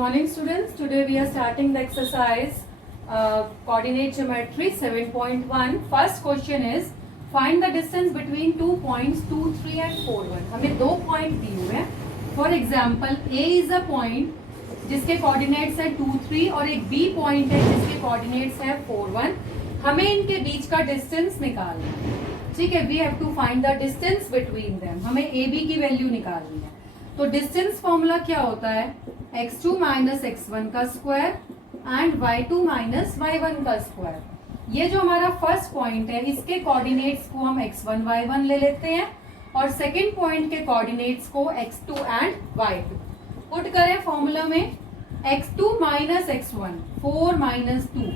morning students. Today we are starting the exercise coordinate geometry 7.1. First question is find the distance between 2 points 2, 3 and 4, 1. हमें दो point दिए हुए हैं. For example A is a point जिसके coordinates है 2, 3 और एक B पॉइंट है जिसके कोऑर्डिनेट्स है 4, 1. हमें इनके बीच का डिस्टेंस निकालना है. ठीक है, we have to find the distance between them. हमें ए बी की वैल्यू निकालनी है. तो डिस्टेंस फॉर्मूला क्या होता है? x2 माइनस x1 का square and y2 minus y1 का स्क्वायर. ये जो हमारा फर्स्ट पॉइंट है इसके कोऑर्डिनेट्स को हम x1 y1 ले लेते हैं और सेकंड पॉइंट के कोऑर्डिनेट्स को x2 एंड y2. पुट करें फॉर्मूला में. x2 minus x1 4 minus 2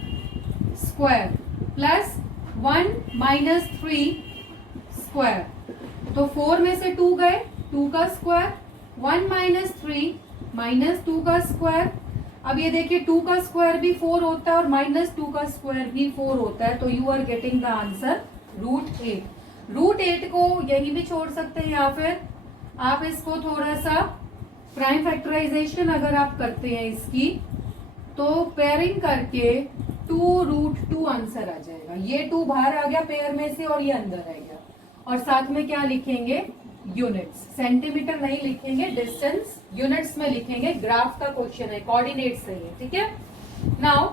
square plus 1 minus 3 square. तो 4 में से 2 गए, 2 का स्क्वायर, 1 माइनस 3 माइनस 2 का स्क्वायर. अब ये देखिए 2 का स्क्वायर भी 4 होता है और माइनस 2 का स्क्वायर भी 4 होता है. तो you are getting the answer √8. √8 को यही भी छोड़ सकते हैं या फिर आप इसको थोड़ा सा प्राइम फैक्टराइजेशन अगर आप करते हैं इसकी तो पेयरिंग करके 2√2 आंसर आ जाएगा. ये 2 बाहर आ गया पेयर में से और ये अंदर आ गया. और साथ में क्या लिखेंगे? यूनिट्स. सेंटीमीटर नहीं लिखेंगे, डिस्टेंस यूनिट्स में लिखेंगे. ग्राफ का क्वेश्चन है, कोऑर्डिनेट से है. ठीक है. Now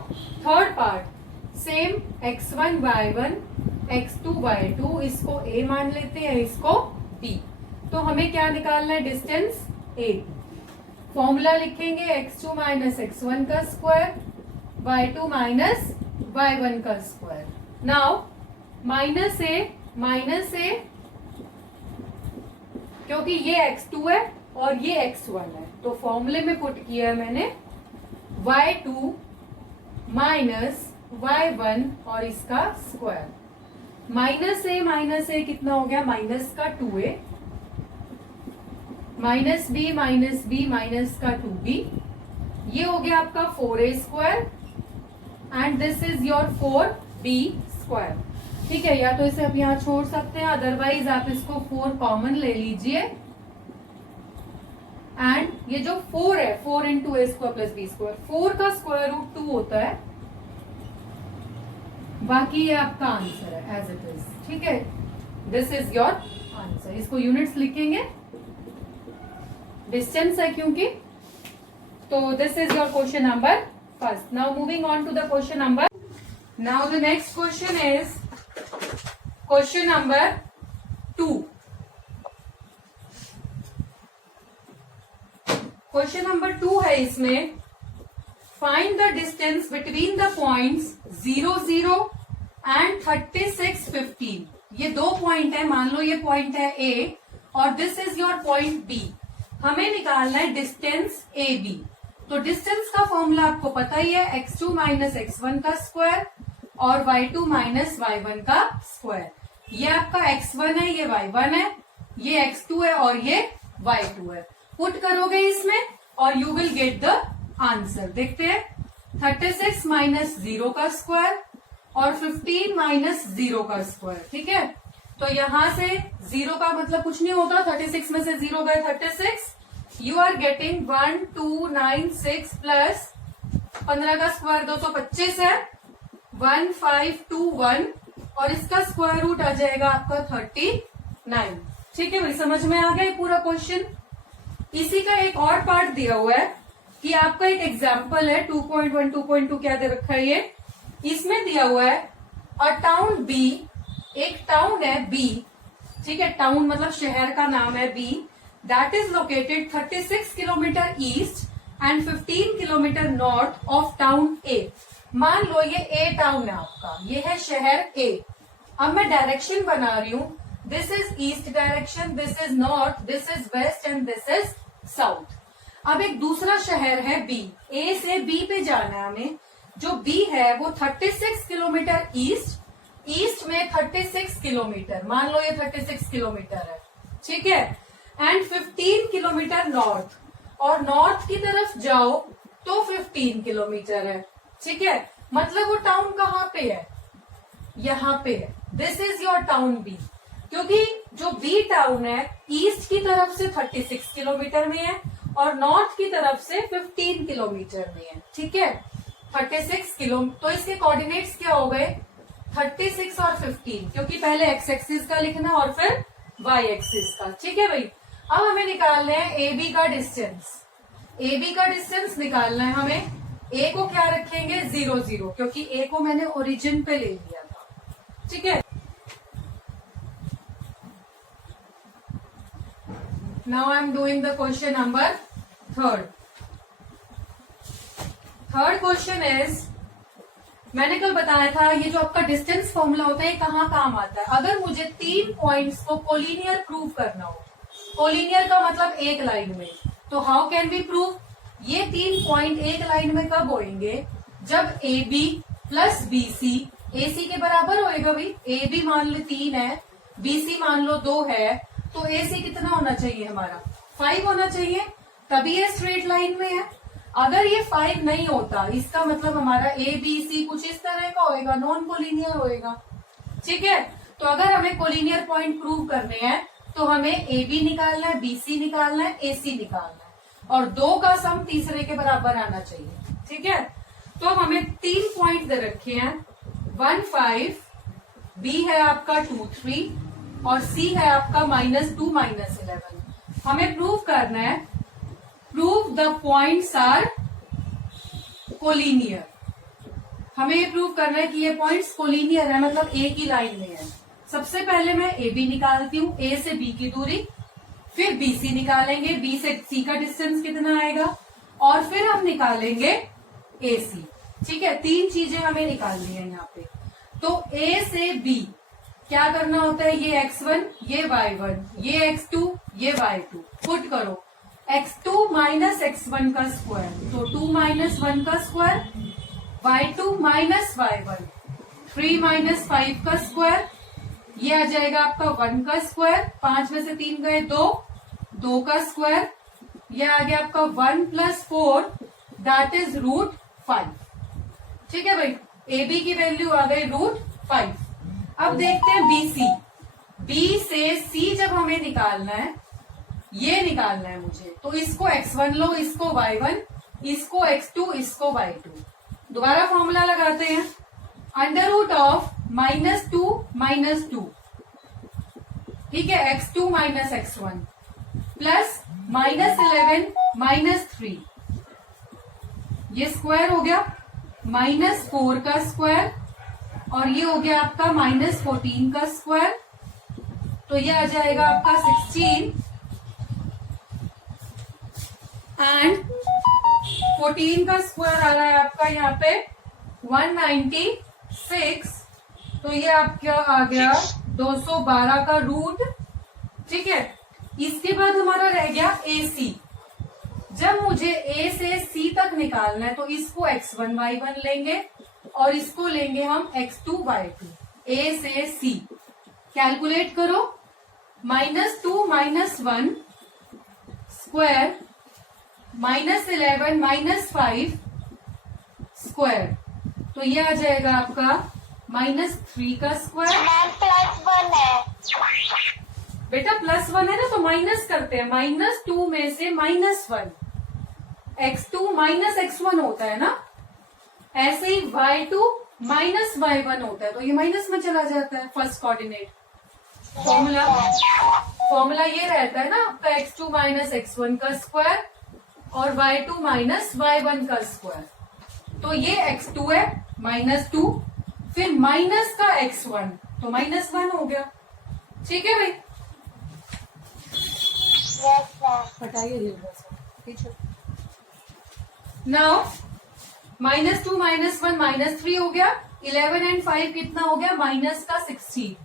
third part same x1 y1 x2 y2. इसको a मान लेते हैं, इसको b. तो हमें क्या निकालना है? Distance a. फॉर्मूला लिखेंगे x2 माइनस x1 का स्क्वायर y2 माइनस y1 का स्क्वायर. नाउ माइनस a क्योंकि ये x2 है और ये x1 है तो फॉर्मूले में पुट किया है मैंने y2 माइनस y1 और इसका स्क्वायर. माइनस ए कितना हो गया? माइनस का 2a माइनस b माइनस का 2b. ये हो गया आपका 4a square and this is your 4b square. ठीक है, या तो इसे आप यहाँ छोड़ सकते हैं, अदरवाइज आप इसको 4 कॉमन ले लीजिए. एंड ये जो 4 है 4 इंटू ए स्क्वायर प्लस बी स्क्वायर. 4 का स्क्वायर रूट 2 होता है. बाकी ये आपका आंसर है एज इट इज. ठीक है, दिस इज योर आंसर. इसको यूनिट्स लिखेंगे, डिस्टेंस है क्योंकि. तो this is your question number first. Now moving on to the question number. Now the next question is question number 2. Question number 2 है इसमें find the distance between the points 0, 0 and 36, 15. ये दो point है. मान लो ये पॉइंट है A और this is your point B. हमें निकालना है डिस्टेंस AB. तो डिस्टेंस का फॉर्मूला आपको पता ही है x2 माइनस x1 का स्क्वायर और y2 माइनस y1 का स्क्वायर. ये आपका x1 है, ये y1 है, ये x2 है और ये y2 है. पुट करोगे इसमें और you will get the answer. देखते हैं. 36 माइनस 0 का स्क्वायर और 15 माइनस 0 का स्क्वायर. ठीक है, तो यहां से 0 का मतलब कुछ नहीं होता. 36 में से 0 गए 36. यू आर गेटिंग 1, 2, 9, 6 प्लस 15 का स्क्वायर 225 है. 1, 5, 2, 1 और इसका स्क्वायर रूट आ जाएगा आपका 39. ठीक है भाई, समझ में आ गया पूरा क्वेश्चन. इसी का एक और पार्ट दिया हुआ है कि आपका एक एग्जाम्पल है 2.1, 2.2 क्या दे रखा है ये. इसमें दिया हुआ है अ टाउन बी. एक टाउन है बी. ठीक है, टाउन मतलब शहर का नाम है B. That is located 36 kilometre east and 15 kilometre north of town A. मान लो ये ए टाउन है आपका, ये है शहर ए. अब मैं डायरेक्शन बना रही हूं. This is east direction, this is north, this is west and this is south. अब एक दूसरा शहर है बी. ए से बी पे जाना है हमें. जो बी है वो 36 किलोमीटर ईस्ट में 36 किलोमीटर. मान लो ये 36 किलोमीटर है. ठीक है, एंड 15 किलोमीटर नॉर्थ. और नॉर्थ की तरफ जाओ तो 15 किलोमीटर है. ठीक है, मतलब वो टाउन कहाँ पे है? यहाँ पे है. This is your town B. क्योंकि जो बी टाउन है ईस्ट की तरफ से 36 किलोमीटर में है और नॉर्थ की तरफ से 15 किलोमीटर में है, ठीक है। 36 किलो, तो इसके कोऑर्डिनेट्स क्या हो गए, 36 और 15, क्योंकि पहले एक्स एक्सिस का लिखना और फिर वाई एक्सिस का, ठीक है भाई। अब हमें निकालना है ए बी का डिस्टेंस। ए बी का डिस्टेंस निकालना है हमें। ए को क्या रखेंगे 0 0, क्योंकि ए को मैंने ओरिजिन पे ले लिया था, ठीक है। Now I am doing the question number third. Third question is, मैंने कल बताया था ये जो आपका डिस्टेंस फॉर्मूला होता है कहाँ काम आता है। अगर मुझे 3 पॉइंट्स को कोलिनियर प्रूव करना हो, कोलिनियर का मतलब एक लाइन में, तो हाउ कैन वी प्रूव। ये 3 पॉइंट एक लाइन में कब होंगे, जब A B plus B C A C के बराबर होएगा भाई। ए बी मान लो 3 है, बी सी मान लो 2 है, तो ए सी कितना होना चाहिए हमारा 5 होना चाहिए, तभी ये स्ट्रेट लाइन में है। अगर ये 5 नहीं होता, इसका मतलब हमारा ए बी सी कुछ इस तरह का होएगा, नॉन कोलिनियर होएगा, ठीक है। तो अगर हमें कोलिनियर पॉइंट प्रूव करने हैं तो हमें ए बी निकालना है, बी सी निकालना है, ए सी निकालना है, और 2 का सम तीसरे के बराबर आना चाहिए, ठीक है। तो हमें 3 पॉइंट दे रखे हैं, 1 5, बी है आपका 2 3 और सी है आपका -2 -11। हमें प्रूव करना है, prove the points are collinear. हमें ये प्रूव करना है कि ये पॉइंट्स कोलिनियर है, मतलब एक ही लाइन में है। सबसे पहले मैं ए बी निकालती हूँ, ए से बी की दूरी, फिर बी सी निकालेंगे, बी से सी का डिस्टेंस कितना आएगा, और फिर हम निकालेंगे ए सी, ठीक है। 3 चीजें हमें निकालनी है यहाँ पे। तो ए से बी क्या करना होता है, ये x1, ये y1, ये x2, ये y2, पुट करो x2 माइनस x1 का स्क्वायर, तो 2 माइनस 1 का square, y2 minus y1, 3 minus 5 का स्क्वायर, ये आ जाएगा आपका 1 का स्क्वायर, 5 में से 3 गए 2, 2 का स्क्वायर, ये आ गया आपका 1 प्लस 4 दैट इज √5, ठीक है भाई। ए बी की वैल्यू आ गई √5। अब देखते हैं बी सी। बी से सी जब हमें निकालना है, ये निकालना है मुझे, तो इसको x1 लो, इसको y1, इसको x2, इसको y2। दोबारा फॉर्मूला लगाते हैं, √of -2 ठीक है, x2 माइनस x1 प्लस -11 -3, ये स्क्वायर हो गया, -4 का स्क्वायर, और ये हो गया आपका -14 का स्क्वायर, तो ये आ जाएगा आपका 16 एंड 14 का स्क्वायर आ रहा है आपका यहाँ पे 196, तो ये आपका आ गया 212 का रूट, ठीक है। इसके बाद हमारा रह गया ए सी। जब मुझे ए से सी तक निकालना है तो इसको x1 y1 लेंगे और इसको लेंगे हम x2 y2। ए से सी कैलकुलेट करो, -2 -1 स्क्वायर -11 -5 स्क्वायर, तो ये आ जाएगा आपका -3 का स्क्वायर। +1 है बेटा +1 है ना, तो माइनस करते हैं, -2 में से -1, x2 -x1 होता है ना, ऐसे ही y2 -y1 होता है, तो ये माइनस में चला जाता है फर्स्ट कोऑर्डिनेट। फॉर्मूला ये रहता है ना आपका x2 -x1 का स्क्वायर और y2 -y1 का स्क्वायर, तो ये x2 है -2, फिर माइनस का x1, तो -1 हो गया, ठीक है भाई। हटाइए नाउ -2 -1 -3 हो गया, 11 एंड 5 कितना हो गया माइनस का 16।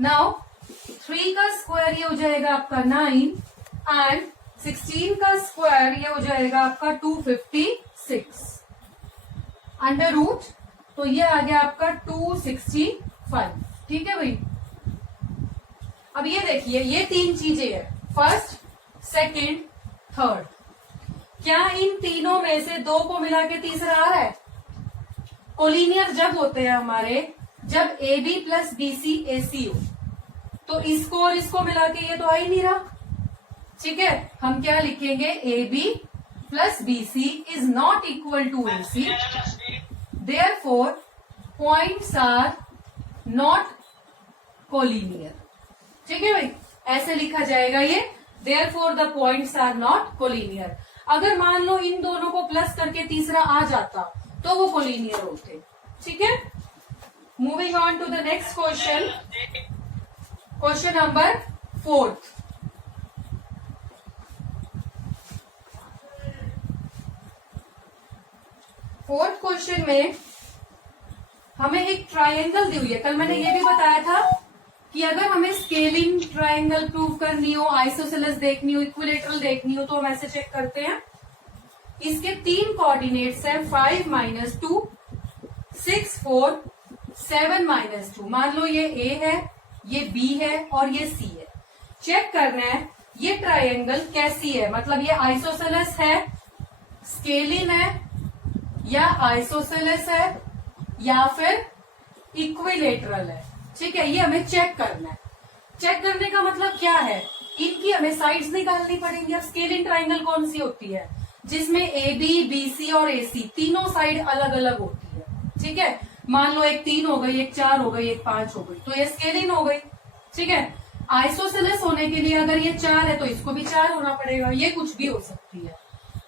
नाउ 3 का स्क्वायर ये हो जाएगा आपका 9 एंड 16 का स्क्वायर ये हो जाएगा आपका 256 अंडर रूट, तो ये आ गया आपका 265, ठीक है भाई। अब ये देखिए, ये 3 चीजें हैं, फर्स्ट सेकंड थर्ड। क्या इन तीनों में से 2 को मिला के तीसरा आ रहा है? कोलिनियर जब होते हैं हमारे, जब A B plus B C A C हो, तो इसको और इसको मिला के ये तो आ ही नहीं रहा, ठीक है, हम क्या लिखेंगे, A B plus B C is not equal to A C, therefore points are not collinear. ठीक है भाई, ऐसे लिखा जाएगा ये, therefore the points are not collinear. अगर मान लो इन दोनों को प्लस करके तीसरा आ जाता तो वो कोलिनियर होते। ठीक है, moving on to the next question, question number 4। Fourth question में हमें एक ट्रायंगल दी हुई है। कल मैंने ये भी बताया था कि अगर हमें स्केलिंग ट्रायंगल प्रूव करनी हो, आइसोसेलेस देखनी हो, इक्विलेटरल देखनी हो, तो हम ऐसे चेक करते हैं। इसके 3 कोऑर्डिनेट्स हैं, 5 - 2, 6 4 7 - 2। मान लो ये ए है, ये बी है और ये सी है। चेक करना है ये ट्रायंगल कैसी है, मतलब ये आइसोसेलेस है, स्केलिन है, या आइसोसेलेस है, या फिर इक्विलेटरल है। ठीक है, ये हमें चेक करना है। चेक करने का मतलब क्या है, इनकी हमें साइड्स निकालनी पड़ेंगी। अब स्केलिन ट्रायंगल कौन सी होती है, जिसमें ए बी, बी सी और ए सी तीनों साइड अलग अलग होती है। ठीक है, मान लो एक 3 हो गई, एक 4 हो गई, एक 5 हो गई, तो ये स्केलिन हो गई। ठीक है, आइसोसेलेस होने के लिए अगर ये 4 है तो इसको भी 4 होना पड़ेगा। ये कुछ भी हो सकती है।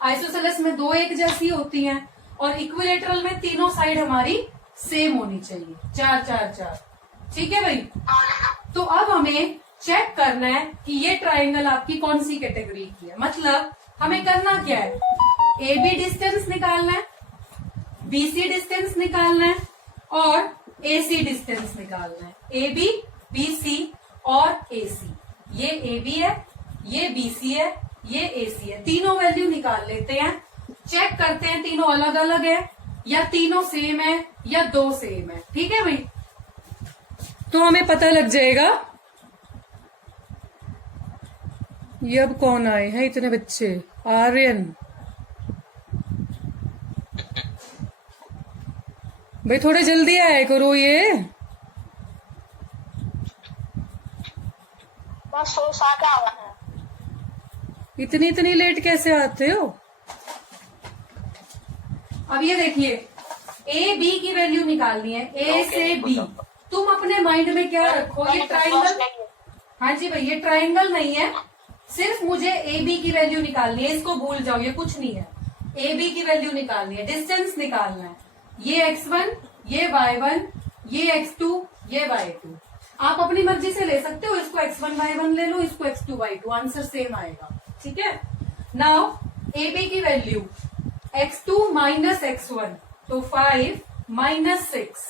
आइसोसेलेस में 2 एक जैसी होती हैं और इक्विलेटरल में तीनों साइड हमारी सेम होनी चाहिए, 4 4 4। ठीक है भाई, तो अब हमें चेक करना है कि ये ट्रायंगल आपकी कौन सी कैटेगरी की है। मतलब हमें करना क्या है, ए बी डिस्टेंस निकालना है, बी सी डिस्टेंस निकालना है और ए सी डिस्टेंस निकालना है। ए बी, बी सी और ए सी। ये ए बी है, ये बी सी है, ये ए सी है। तीनों वैल्यू निकाल लेते हैं, चेक करते हैं तीनों अलग अलग है या तीनों सेम है या 2 सेम है। ठीक है भाई, तो हमें पता लग जाएगा। ये अब कौन आए हैं इतने बच्चे, आर्यन भाई थोड़े जल्दी आया करो। ये बस सो सा का हुआ है। इतनी लेट कैसे आते हो। अब ये देखिए, ए बी की वैल्यू निकालनी है, ए से बी। तुम अपने माइंड में क्या रखो, ये ट्रायंगल, हाँ जी भाई ये ट्रायंगल नहीं है, सिर्फ मुझे ए बी की वैल्यू निकालनी है। इसको भूल जाओ, ये कुछ नहीं है। ए बी की वैल्यू निकालनी है, डिस्टेंस निकालना है। ये x1, ये y1, ये x2, ये y2। आप अपनी मर्जी से ले सकते हो, इसको x1 y1 ले लो, इसको x2 y2, आंसर सेम आएगा। ठीक है, नाउ ए बी की वैल्यू x2 - x1, तो 5 - 6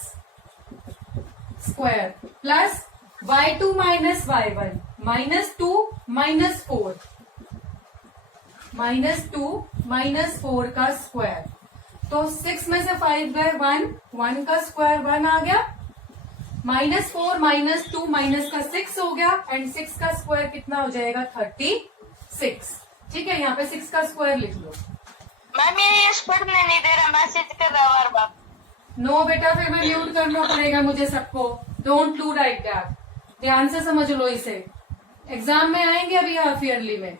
स्क्वायर प्लस y2 - y1 -2 - 4 -2 - 4 का स्क्वायर। तो 6 में से 5 गए 1, 1 का स्क्वायर 1 आ गया, -4 -2 माइनस का 6 हो गया, एंड 6 का स्क्वायर कितना हो जाएगा, 36। ठीक है, यहाँ पे 6 का स्क्वायर लिख लो। मैम ये पढ़ने नहीं दे रहा, मैसेज कर रहा बार बार। नो बेटा, फिर मैं म्यूट करना पड़ेगा मुझे सबको। डोंट डू लाइक दैट, ध्यान से समझ लो इसे, एग्जाम में आएंगे अभी हाफ ईयरली में।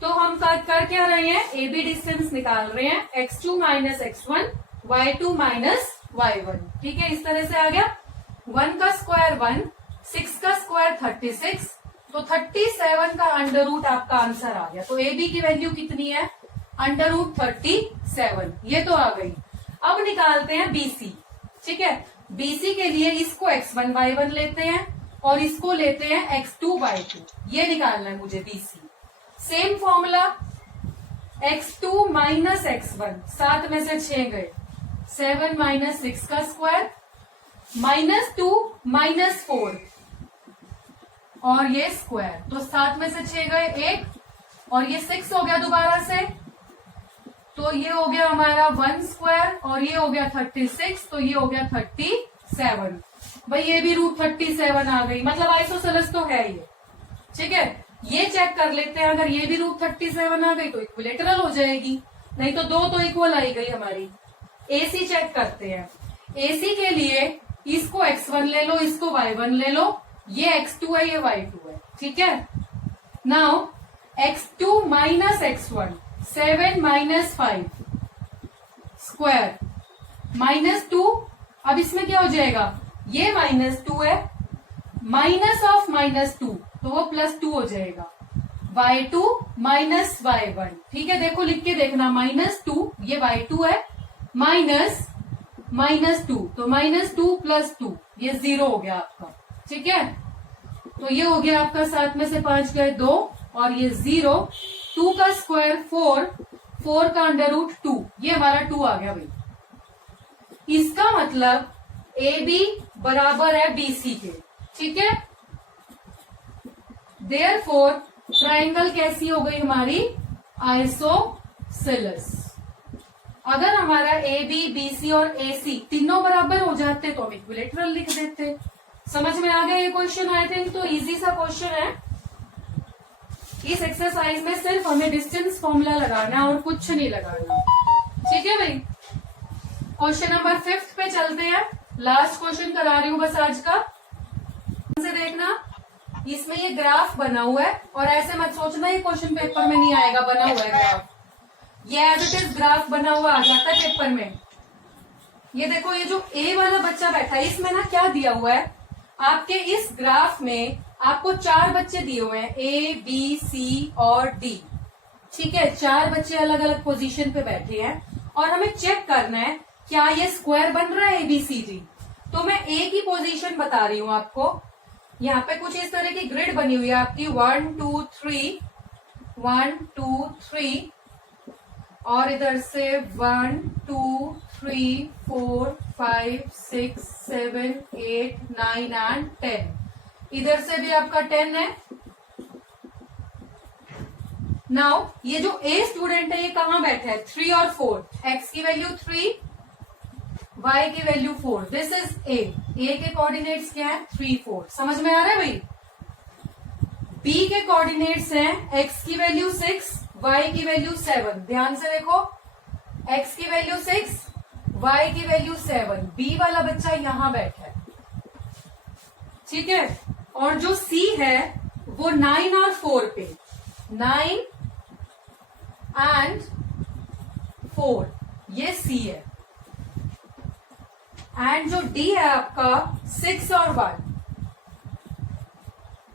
तो हम कर क्या रहे हैं, ए बी डिस्टेंस निकाल रहे हैं, x2 - x1, y2 - y1। ठीक है, इस तरह से आ गया। 1 का स्क्वायर 1, 6 का स्क्वायर 36, तो 37 का अंडर रूट आपका आंसर आ गया। तो ए बी की वैल्यू कितनी है, अंडर रूट 37, ये तो आ गई। अब निकालते हैं बीसी। ठीक है, बीसी के लिए इसको x1 y1 लेते हैं और इसको लेते हैं x2 y2, ये निकालना है मुझे BC. Same formula, x2 - x1, 7 में से 6 गए, 7 - 6 का स्क्वायर, -2 - 4 और ये स्क्वायर, तो 7 में से 6 गए 1 और ये 6 हो गया दोबारा से, तो ये हो गया हमारा 1 स्क्वायर और ये हो गया 36, तो ये हो गया 37। भाई ये भी रूट 37 आ गई, मतलब आइसोसेलेस तो है ये। ठीक है, ये चेक कर लेते हैं, अगर ये भी रूट 37 आ गई तो इक्विलेटरल हो जाएगी, नहीं तो 2 तो इक्वल आई गई हमारी। एसी चेक करते हैं, एसी के लिए इसको x1 ले लो, इसको y1 ले लो, ये x2 है, ये y2 है। ठीक है, now x2 minus x1, 7 minus 5 square -2। अब इसमें क्या हो जाएगा, ये -2 है, माइनस ऑफ -2 तो वो +2 हो जाएगा। y2 माइनस y1, ठीक है, देखो लिख के देखना, -2 ये y2 है, माइनस -2 तो -2 + 2 ये 0 हो गया आपका, ठीक है। तो ये हो गया आपका 7 में से 5 गए 2 और ये 0, 2 का स्क्वायर 4, 4 का √2, ये हमारा 2 आ गया भाई। इसका मतलब AB बराबर है BC के, ठीक है। देयरफॉर ट्रायंगल कैसी हो गई हमारी, आइसोसेलेस। अगर हमारा AB, BC और AC तीनों बराबर हो जाते तो हम इक्विलेटरल लिख देते। समझ में आ गया ये क्वेश्चन, आई थिंक तो इजी सा क्वेश्चन है। इस एक्सरसाइज में सिर्फ हमें डिस्टेंस फॉर्मूला लगाना और कुछ नहीं लगाना, ठीक है भाई। क्वेश्चन नंबर 5 पे चलते हैं, लास्ट क्वेश्चन करा रही हूं बस आज का। से देखना, इसमें ये ग्राफ बना हुआ है और ऐसे मत सोचना ये क्वेश्चन पेपर में नहीं आएगा, बना हुआ है ग्राफ, ये एज इट इज ग्राफ बना हुआ आ जाता है पेपर में। ये देखो, ये जो ए वाला बच्चा बैठा है इसमें ना क्या दिया हुआ है, आपके इस ग्राफ में आपको 4 बच्चे दिए हुए हैं, A, B, C और D, ठीक है। 4 बच्चे अलग अलग पोजीशन पे बैठे हैं और हमें चेक करना है क्या ये स्क्वायर बन रहा है ABCD। तो मैं A की पोजीशन बता रही हूं आपको, यहाँ पे कुछ इस तरह की ग्रिड बनी हुई है आपकी, 1 2 3 1 2 3 और इधर से 1 2 3 4 5 6 7 8 9 एंड 10, इधर से भी आपका 10 है। नाउ ये जो A स्टूडेंट है ये कहाँ बैठा है, 3 और 4, x की वैल्यू 3, y की वैल्यू 4, दिस इज A के कोऑर्डिनेट्स क्या है, 3 4, समझ में आ रहा है भाई। B के कोऑर्डिनेट्स हैं x की वैल्यू 6, y की वैल्यू 7, ध्यान से देखो, x की वैल्यू 6, y की वैल्यू 7, B वाला बच्चा यहां बैठा है, ठीक है। और जो C है वो 9 और 4 पे, 9 एंड 4, ये C है। एंड जो D है आपका 6 और 1,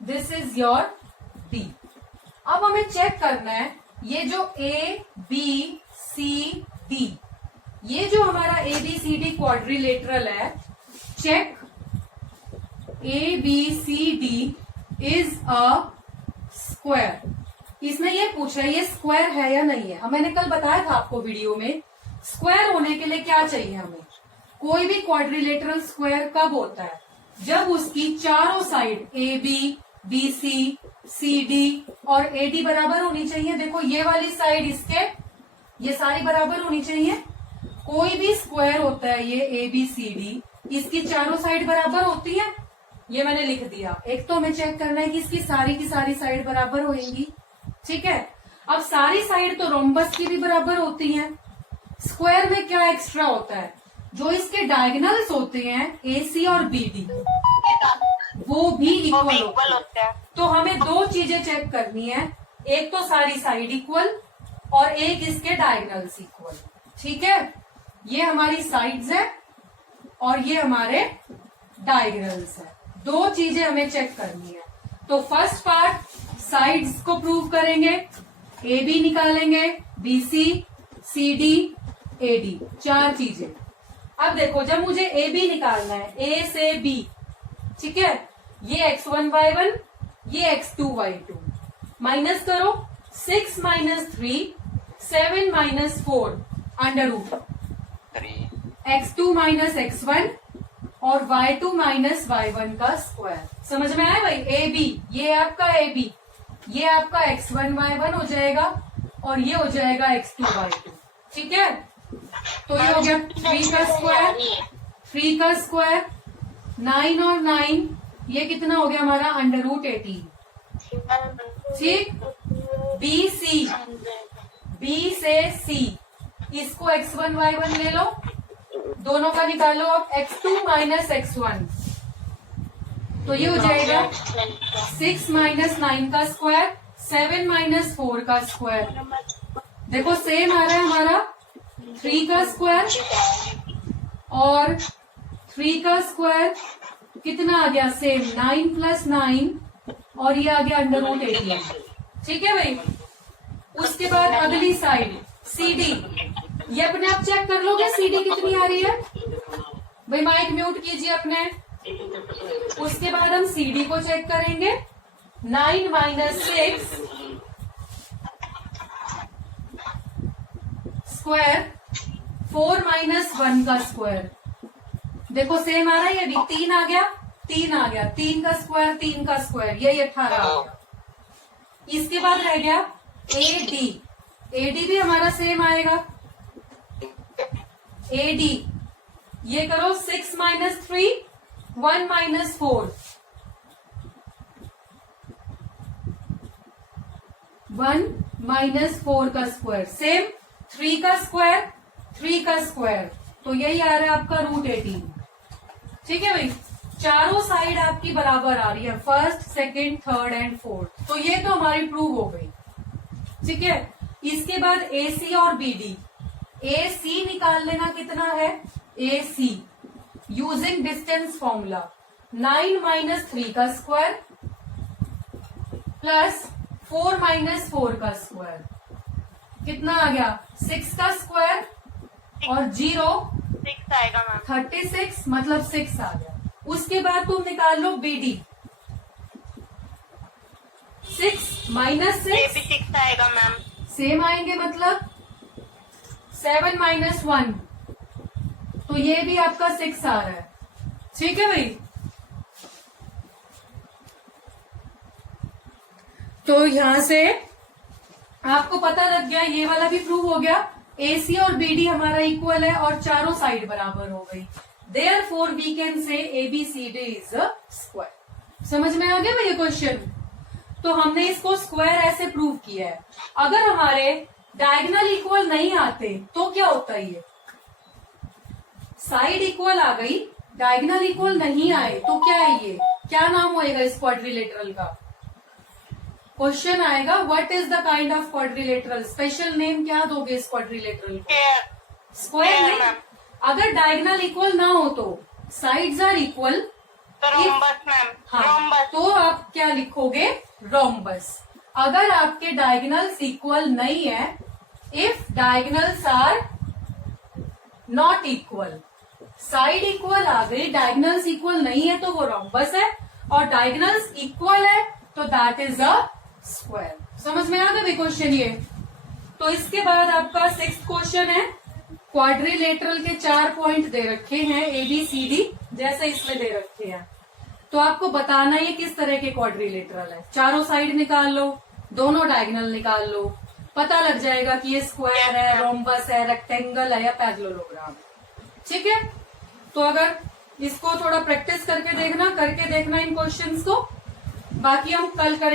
दिस इज योर D। अब हमें चेक करना है ये जो A, B, C, D, ये जो हमारा ABCD क्वाड्रिलेटरल है, check ABCD is a square. इसने ये पूछा है ये स्क्वायर है या नहीं है। मैंने कल बताया था आपको वीडियो में, स्क्वायर होने के लिए क्या चाहिए हमें, कोई भी क्वाड्रिलेटरल स्क्वायर कब होता है, जब उसकी चारों साइड AB, BC, CD और AD बराबर होनी चाहिए। देखो ये वाली साइड इसके, ये सारी बराबर होनी चाहिए। कोई भी स्क्वायर होता है ये ABCD, इसकी चारों साइड बराबर होती है, ये मैंने लिख दिया। एक तो हमें चेक करना है कि इसकी सारी की सारी साइड बराबर होंगी, ठीक है। अब सारी साइड तो रोम्बस की भी बराबर होती हैं। स्क्वायर में क्या एक्स्ट्रा होता है, जो इसके डायगोनल्स होते हैं AC और BD वो भी इक्वल होते हैं। तो हमें 2 चीजें चेक करनी है, एक तो सारी साइड इक्वल और एक इसके डायगोनल्स इक्वल, ठीक है। ये हमारी साइड्स है और ये हमारे डायगोनल्स है, 2 चीजें हमें चेक करनी है। तो फर्स्ट पार्ट साइड्स को प्रूव करेंगे, AB निकालेंगे, BC, CD, AD, 4 चीजें। अब देखो जब मुझे AB निकालना है, A से B, ठीक है, ये x1 y1, ये x2 y2, माइनस करो, 6 minus 3, 7 minus 4 √3, x2 minus x1 और y2 माइनस y1 का स्क्वायर। समझ में आया भाई। AB, ये आपका AB, ये आपका x1 y1 हो जाएगा और ये हो जाएगा x2 y2, ठीक है। तो ये हो गया 3 का स्क्वायर, 3 का स्क्वायर, 9 और 9, ये कितना हो गया हमारा √18, ठीक। BC, B से C, इसको x1 y1 ले लो, दोनों का निकालो अब, x2 माइनस x1, तो ये हो जाएगा 6 माइनस 9 का स्क्वायर, 7 माइनस 4 का स्क्वायर। देखो सेम आ रहा है हमारा 3 का स्क्वायर और 3 का स्क्वायर कितना आ गया सेम 9 प्लस 9 और ये आ गया √18। ठीक है भाई। उसके बाद अगली साइड CD, ये अपने आप चेक कर लोगे CD कितनी आ रही है भाई। माइक म्यूट कीजिए अपने। उसके बाद हम CD को चेक करेंगे। 9 माइनस 6 स्क्वायर 4 माइनस 1 का स्क्वायर। देखो सेम आ रहा है, ये भी 3 आ गया 3 आ गया 3 का स्क्वायर 3 का स्क्वायर, यही 18 आ गया। इसके बाद रह गया AD भी हमारा सेम आएगा। AD ये करो 6 माइनस 3 1 माइनस 4 1 माइनस 4 का स्क्वायर सेम 3 का स्क्वायर 3 का स्क्वायर, तो यही आ रहा है आपका √18। ठीक है भाई। चारों साइड आपकी बराबर आ रही है, first second third and fourth, तो ये तो हमारी प्रूव हो गई। ठीक है। इसके बाद AC और BD। AC निकाल लेना कितना है, AC using distance formula 9 minus 3 का स्क्वायर प्लस 4 माइनस 4 का स्क्वायर कितना आ गया 6 का स्क्वायर और 0 6 आएगा मैम। 36 मतलब 6 आ गया। उसके बाद तुम निकाल लो BD 6 माइनस ये 6 भी 6 आएगा मैम। सेम आएंगे मतलब 7 माइनस 1, तो ये भी आपका 6 आ रहा है। ठीक है भाई। तो यहां से आपको पता लग गया, ये वाला भी प्रूव हो गया। AC और BD हमारा इक्वल है और चारों साइड बराबर हो गई। Therefore we can say ABCD is a square। समझ में आ गया भाई ये क्वेश्चन। तो हमने इसको स्क्वायर ऐसे प्रूव किया है। अगर हमारे डायगोनल इक्वल नहीं आते तो क्या होता है, ये साइड इक्वल आ गई डायगोनल इक्वल नहीं आए तो क्या है, ये क्या नाम होएगा इस क्वाड्रिलेटरल का। क्वेश्चन आएगा what is the kind of quadrilateral, special name क्या दोगे इस क्वाड्रिलेटरल को। स्क्वायर Square, नहीं, मैम। अगर डायगोनल इक्वल ना हो तो साइड्स आर इक्वल, तो रोम्बस मैम। हाँ रोम्बस। तो आप क्या लिखोगे रोम्बस। अगर आपके डायगोनल्स इक्वल नहीं है, if diagonals are not equal, side equal आ गई डायगोनल्स इक्वल नहीं है तो वो रोम्बस है, और डायगोनल्स इक्वल है तो दैट इज अ स्क्वायर। समझ में आ गया क्वेश्चन ये। तो इसके बाद आपका 6th क्वेश्चन है। क्वाड्रिलेटरल के 4 पॉइंट दे रखे हैं ABCD जैसे इसमें दे रखे हैं, तो आपको बताना ये किस तरह के क्वाड्रिलेटरल है। चारों साइड निकाल लो, दोनों डायगोनल निकाल लो, पता लग जाएगा कि ये स्क्वायर है, रोम्बस है, रेक्टेंगल है या पैरेललोग्राम। ठीक है। तो अगर इसको थोड़ा प्रैक्टिस करके देखना इन क्वेश्चंस को, बाकी हम कल करें।